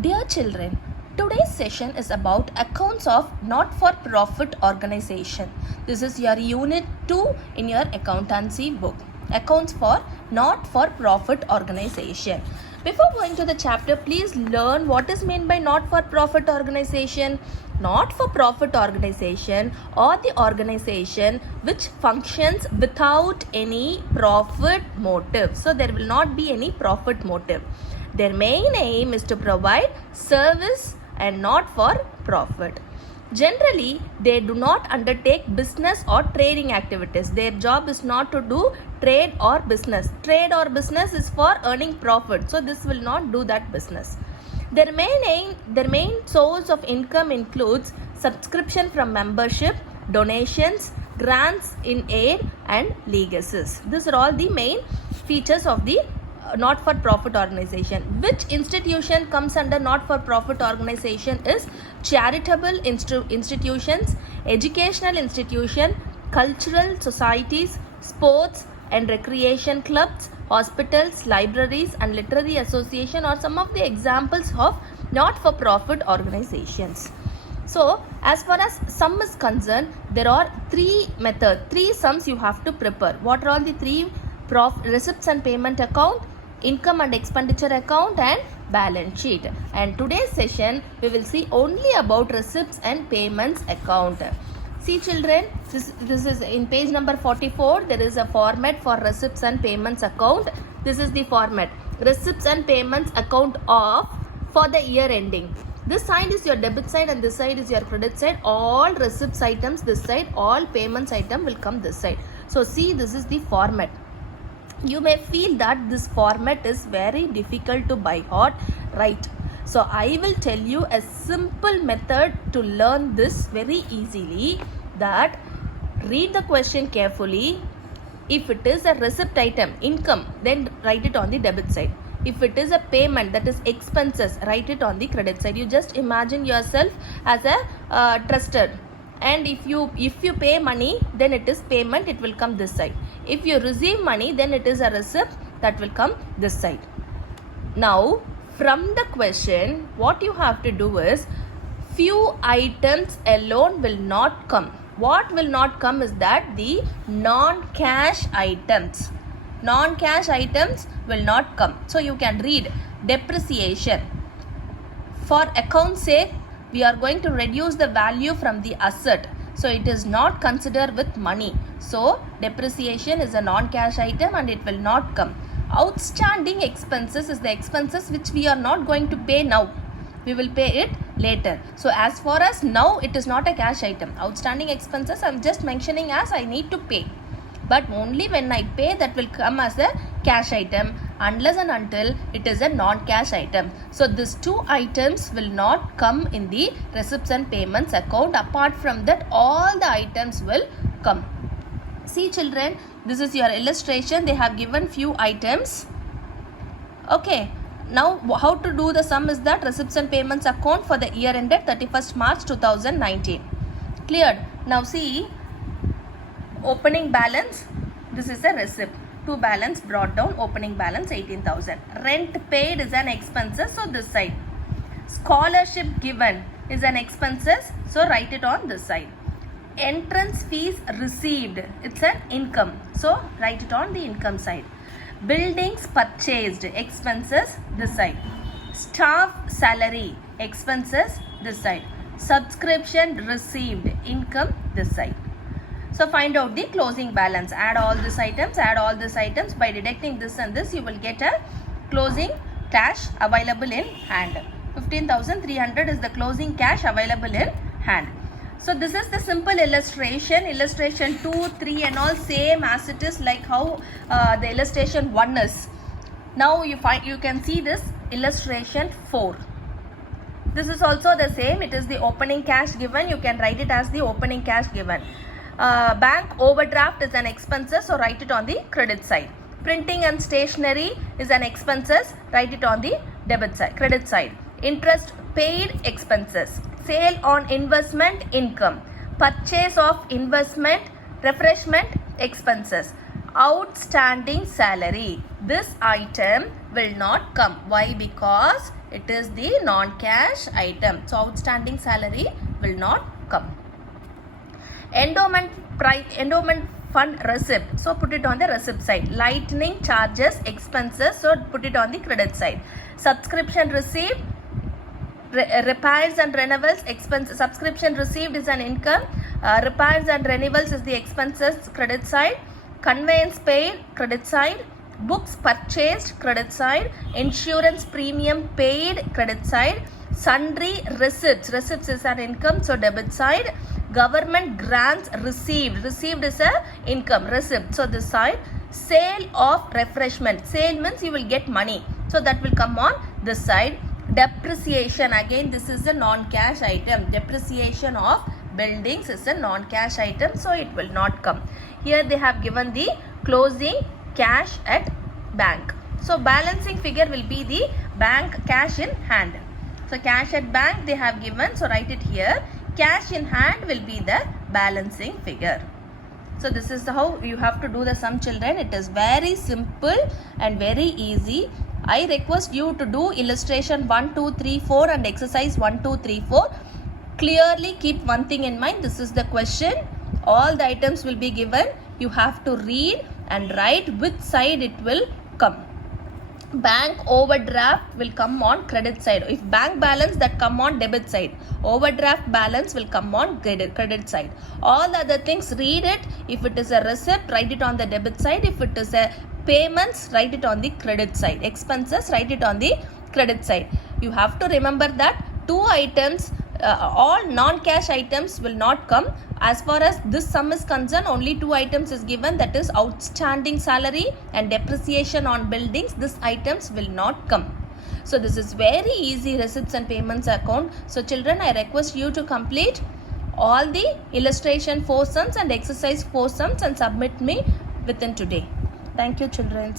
Dear children, today's session is about accounts of not-for-profit organization. This is your unit 2 in your accountancy book. Accounts for not-for-profit organization. Before going to the chapter, please learn what is meant by not-for-profit organization. Not-for-profit organization or the organization which functions without any profit motive. So there will not be any profit motive. Their main aim is to provide service and not for profit. Generally, they do not undertake business or trading activities. Their job is not to do trade or business. Trade or business is for earning profit. So this will not do that business. Their main source of income includes subscription from membership, donations, grants in aid and legacies. These are all the main features of the not-for-profit organization. Which institution comes under not-for-profit organization is charitable institutions, educational institution, cultural societies, sports and recreation clubs, hospitals, libraries and literary association are some of the examples of not-for-profit organizations. So, as far as sum is concerned, there are three sums you have to prepare. What are all the three? Receipts and payment account, income and expenditure account and balance sheet. And today's session we will see only about receipts and payments account. See children, this is in page number 44. There is a format for receipts and payments account. This is the format. Receipts and payments account of for the year ending. This side is your debit side and this side is your credit side. All receipts items this side, all payments item will come this side. So see, this is the format. You may feel that this format is very difficult to by heart, right? So I will tell you a simple method to learn this very easily. That read the question carefully. If it is a receipt item, income, then write it on the debit side. If it is a payment, that is expenses, write it on the credit side. You just imagine yourself as a trusted. And if you pay money, then it is payment, it will come this side. If you receive money, then it is a receipt, that will come this side. Now from the question, what you have to do is, few items alone will not come. What will not come is that the non-cash items. Non-cash items will not come. So you can read depreciation. For account's sake, we are going to reduce the value from the asset. So it is not considered with money. So depreciation is a non-cash item and it will not come. Outstanding expenses is the expenses which we are not going to pay now. We will pay it later. So as far as now, it is not a cash item. Outstanding expenses I am just mentioning as I need to pay. But only when I pay, that will come as a cash item, unless and until it is a non-cash item. So these two items will not come in the receipts and payments account. Apart from that, all the items will come. See children, this is your illustration. They have given few items. Okay. Now how to do the sum is that receipts and payments account for the year ended 31st March 2019. Cleared? Now see, opening balance, this is a receipt. To balance brought down, opening balance 18,000. Rent paid is an expenses, so this side. Scholarship given is an expenses, so write it on this side. Entrance fees received, it's an income, so write it on the income side. Buildings purchased, expenses this side. Staff salary, expenses this side. Subscription received, income this side. So find out the closing balance. Add all these items, add all these items. By deducting this and this, you will get a closing cash available in hand. 15,300 is the closing cash available in hand. So this is the simple illustration. Illustration 2, 3 and all same as it is like how the illustration 1 is. Now you can see this illustration 4. This is also the same. It is the opening cash given. You can write it as the opening cash given. Bank overdraft is an expenses, so write it on the credit side. Printing and stationery is an expenses, write it on the debit side, credit side. Interest paid, expenses. Sale on investment, income. Purchase of investment, refreshment, expenses. Outstanding salary. This item will not come. Why? Because it is the non-cash item. So outstanding salary will not come. Endowment fund receipt. So put it on the receipt side. Lightning charges expenses. So put it on the credit side. Subscription receipt. Repairs and renewals expense. Subscription received is an income. Repairs and renewals is the expenses, credit side. Conveyance paid, credit side. Books purchased, credit side. Insurance premium paid, credit side. Sundry receipts is an income, so debit side. Government grants received is a income, receipt, so this side. Sale of refreshment. Sale means you will get money, so that will come on this side. Depreciation, again this is a non-cash item. Depreciation of buildings is a non-cash item, so it will not come. Here they have given the closing cash at bank. So balancing figure will be the bank cash in hand. So cash at bank they have given, so write it here. Cash in hand will be the balancing figure. So this is how you have to do the sum, children. It is very simple and very easy. I request you to do illustration 1, 2, 3, 4 and exercise 1, 2, 3, 4. Clearly keep one thing in mind. This is the question. All the items will be given. You have to read and write which side it will come. Bank overdraft will come on credit side. If bank balance, that come on debit side. Overdraft balance will come on credit side. All the other things, read it. If it is a receipt, write it on the debit side. If it is a payments, write it on the credit side. Expenses, write it on the credit side. You have to remember that two items, all non-cash items will not come. As far as this sum is concerned, only two items is given, that is outstanding salary and depreciation on buildings. These items will not come. So this is very easy receipts and payments account. So children, I request you to complete all the illustration 4 sums and exercise 4 sums and submit me within today. Thank you, children.